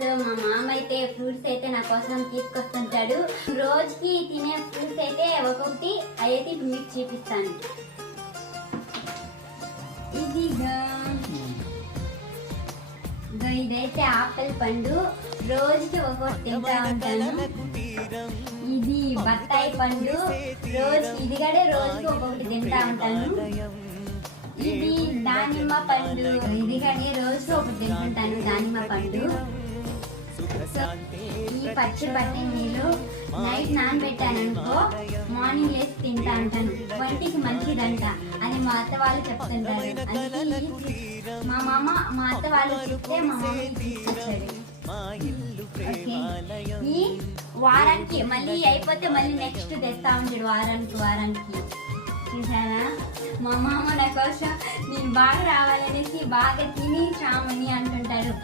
So మా మామ అయితే ఫ్రూట్స్ అయితే నా కోసం తీసుకొస్తుంటాడు. రోజుకి తినే ఫ్రూట్స్ అయితే ఒక్కొక్కటి అయితే ఇప్పుడు మీకు చూపిస్తాను. ఇదైతే ఆపిల్ పండు, రోజుకి ఒక్కొక్కటి తింటా ఉంటాను. ఇది బత్తాయి పండు, ఇది కూడా రోజుకి ఒక్కొక్కటి తింటా ఉంటాను. ఇది దానిమ్మ పండు, ఇది కానీ రోజుకి ఒకటి తింటుంటాను దానిమ్మ పండు. ఈ పచ్చి బఠానీలు నైట్ నానబెట్టాను అనుకో, మార్నింగ్ లేసి తింటా ఉంటాను. వంటికి మంచిదంట అని మా అత్త వాళ్ళు చెప్తుంటారు. అందుకే మా అత్త వాళ్ళు చెప్తే మా మమ్మీ తీసుకొచ్చాడు. ఈ వారానికి మళ్ళీ అయిపోతే మళ్ళీ నెక్స్ట్ తెస్తా ఉంటాడు. వారానికి చూసారా, మా మామ నా కోసం నేను బాగా రావాలనేసి బాగా తిని చామని అంటుంటారు.